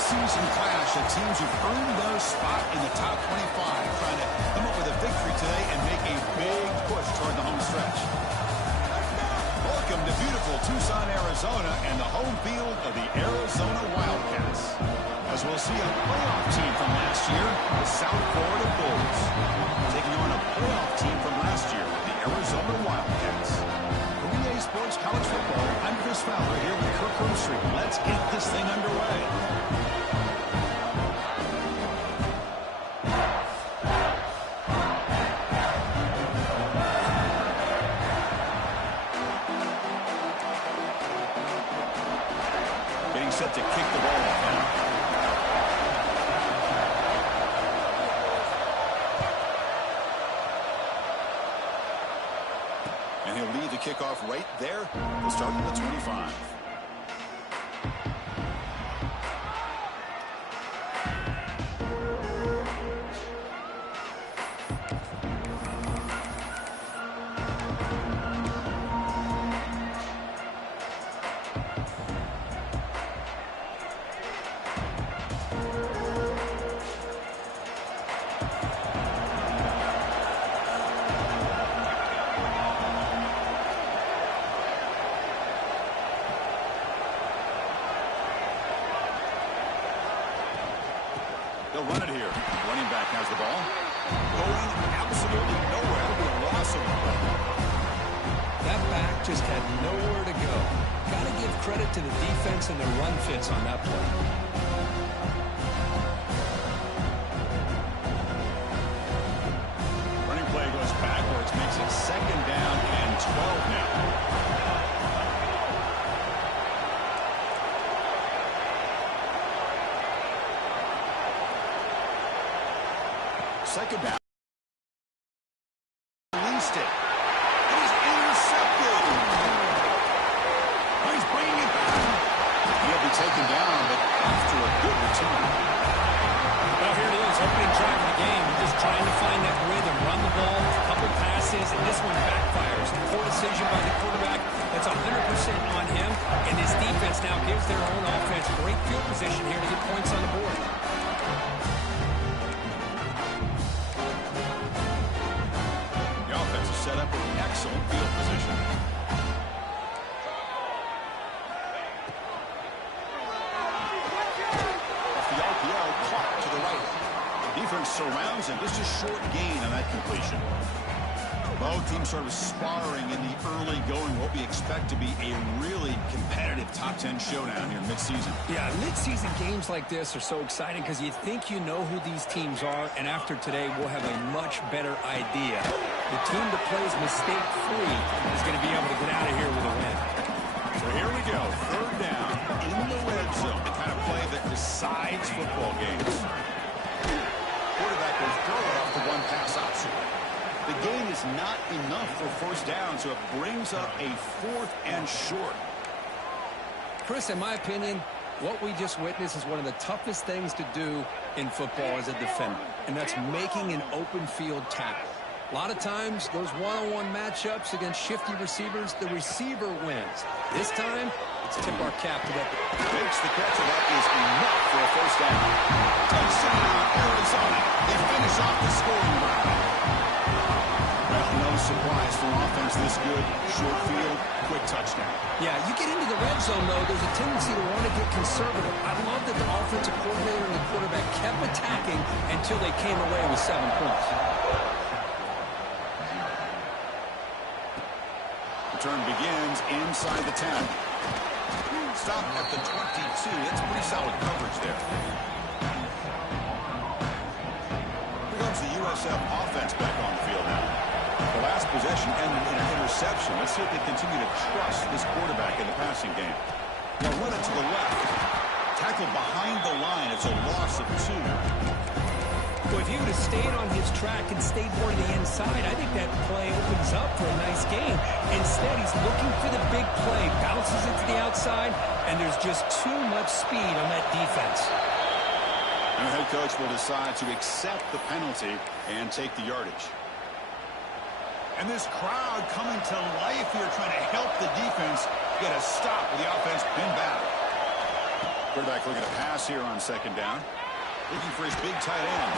preseason clash of teams who've earned their spot in the top 25, trying to come up with a victory today and make a big push toward the home stretch. Welcome to beautiful Tucson, Arizona, and the home field of the Arizona Wildcats. As we'll see a playoff team from last year, the South Florida Bulls, taking on a playoff team from last year, the Arizona Wildcats. For EA Sports College Football, I'm Chris Fowler here with Kirk Herbstreit. Let's get this thing underway. Getting set to kick the ball off now. And he'll lead the kickoff right there. He'll start at the 25. They'll run it here. Running back has the ball. Going absolutely nowhere. It'll be a loss of the play. That back just had nowhere to go. Got to give credit to the defense and their run fits on that play. Running play goes backwards, makes it 2nd down and 12 now. Second down. Released it. It is intercepted. Oh, he's bringing it back. He'll be taken down, but after a good return. Well, here it is, opening drive of the game. We're just trying to find that rhythm, run the ball, a couple passes, and this one backfires. Poor decision by the quarterback. That's 100% on him, and his defense now gives their own offense great field position here to get points on the board. Set up with excellent field position. Off the RPO, caught to the right. The defense surrounds him. Just a short gain on that completion. Both teams sort of sparring in the early going. What we expect to be a really competitive top 10 showdown here mid-season. Yeah, mid-season games like this are so exciting because you think you know who these teams are, and after today, we'll have a much better idea. The team that plays mistake-free is going to be able to get out of here with a win. So here we go, 3rd down in the red zone, the kind of play that decides football games. Quarterback will throw it off the one pass option. The gain is not enough for 1st down, so it brings up a 4th and short. Chris, in my opinion, what we just witnessed is one of the toughest things to do in football as a defender, and that's making an open field tackle. A lot of times, those one-on-one matchups against shifty receivers, the receiver wins. This time, let's tip our cap to that. Makes the catch, and that is enough for a 1st down. Touchdown, Arizona. They finish off the scoring drive. Well, no surprise for offense this good. Short field, quick touchdown. Yeah, you get into the red zone, though, there's a tendency to want to get conservative. I love that the offensive coordinator and the quarterback kept attacking until they came away with 7 points. Return begins inside the 10. Stop at the 22. That's pretty solid coverage there. Here comes the USF offense back on the field now. The last possession ended in an interception. Let's see if they continue to trust this quarterback in the passing game. They'll run it to the left. Tackled behind the line. It's a loss of 2. So if he would have stayed on his track and stayed more to the inside, I think that play opens up for a nice game. Instead, he's looking for the big play, bounces it to the outside, and there's just too much speed on that defense. And the head coach will decide to accept the penalty and take the yardage. And this crowd coming to life here, trying to help the defense get a stop with the offense pinned back. Quarterback looking to pass here on second down. Looking for his big tight end.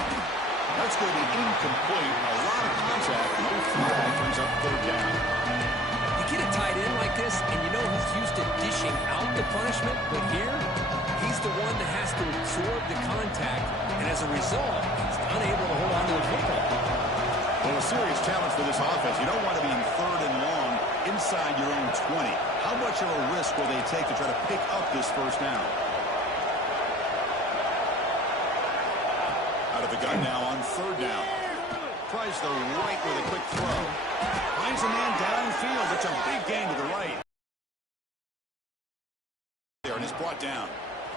That's going to be incomplete. A lot of contact. No flag brings up third down. You get a tight end like this, and you know he's used to dishing out the punishment, but here, he's the one that has to absorb the contact, and as a result, he's unable to hold on to the football. Well, a serious challenge for this offense. You don't want to be in third and long inside your own 20. How much of a risk will they take to try to pick up this first down? Out of the gun now on third down. Tries the right with a quick throw. Finds a man downfield. It's a big gain to the right. There, and it's brought down.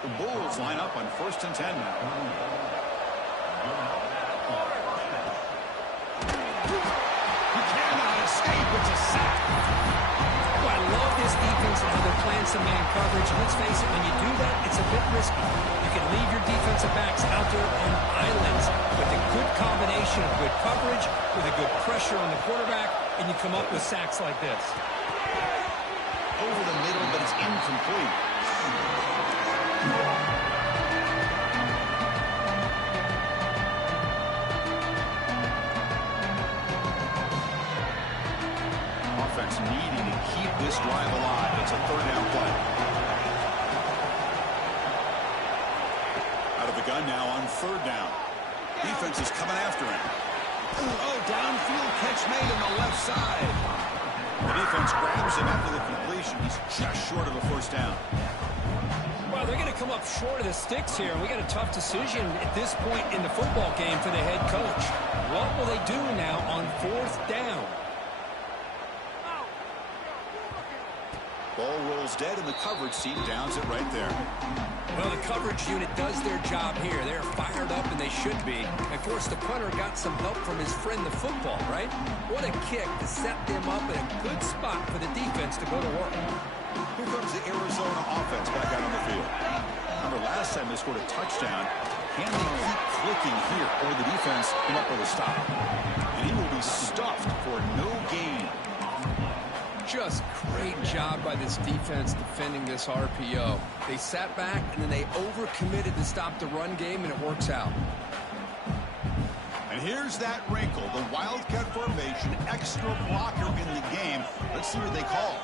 The Bulls line up on 1st and 10 now. He cannot escape. It's a sack. Oh, I love this defense and how they're playing some man coverage. Let's face it, when you do that, it's a bit risky. You can leave your defensive backs out there on islands with a good combination of good coverage, with a good pressure on the quarterback, and you come up with sacks like this. Over the middle, but it's incomplete. Offense needing to keep this drive alive. It's a third down play. Out of the gun now on third down. Defense is coming after him. Oh, downfield catch made on the left side. The defense grabs him after the completion. He's just short of a first down. Well, they're going to come up short of the sticks here, and we got a tough decision at this point in the football game for the head coach. What will they do now on 4th down? Ball rolls dead, and the coverage team downs it right there. Well, the coverage unit does their job here. They're fired up, and they should be. Of course, the punter got some help from his friend, the football, right? What a kick to set them up in a good spot for the defense to go to work. Here comes the Arizona offense back out on the field. Remember, last time they scored a touchdown. Can they keep clicking here, or the defense come up with a stop? And he will be stuffed for no gain. Just great job by this defense defending this RPO. They sat back, and then they overcommitted to stop the run game, and it works out. And here's that wrinkle, the Wildcat formation, extra blocker in the game. Let's see what they call.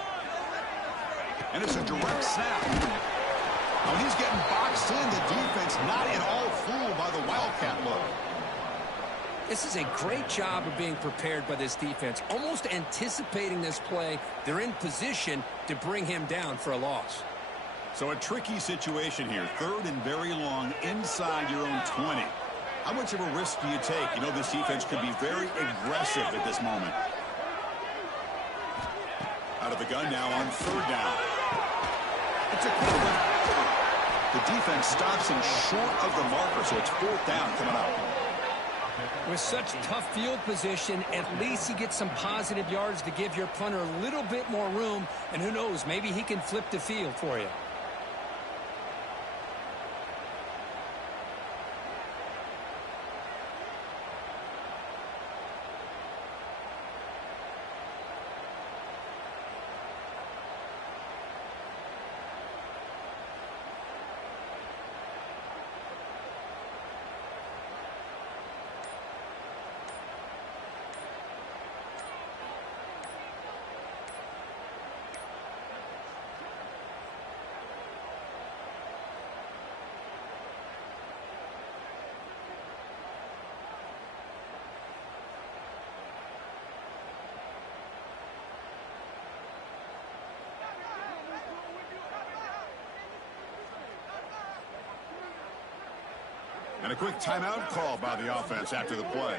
And it's a direct snap. When he's getting boxed in, the defense not at all fooled by the Wildcat look. This is a great job of being prepared by this defense, almost anticipating this play. They're in position to bring him down for a loss. So a tricky situation here. 3rd and very long inside your own 20. How much of a risk do you take? You know this defense could be very aggressive at this moment. Out of the gun now on 3rd down. It's a quick one. The defense stops him short of the marker, so it's 4th down coming up. With such tough field position, at least you get some positive yards to give your punter a little bit more room, and who knows, maybe he can flip the field for you. And a quick timeout call by the offense after the play.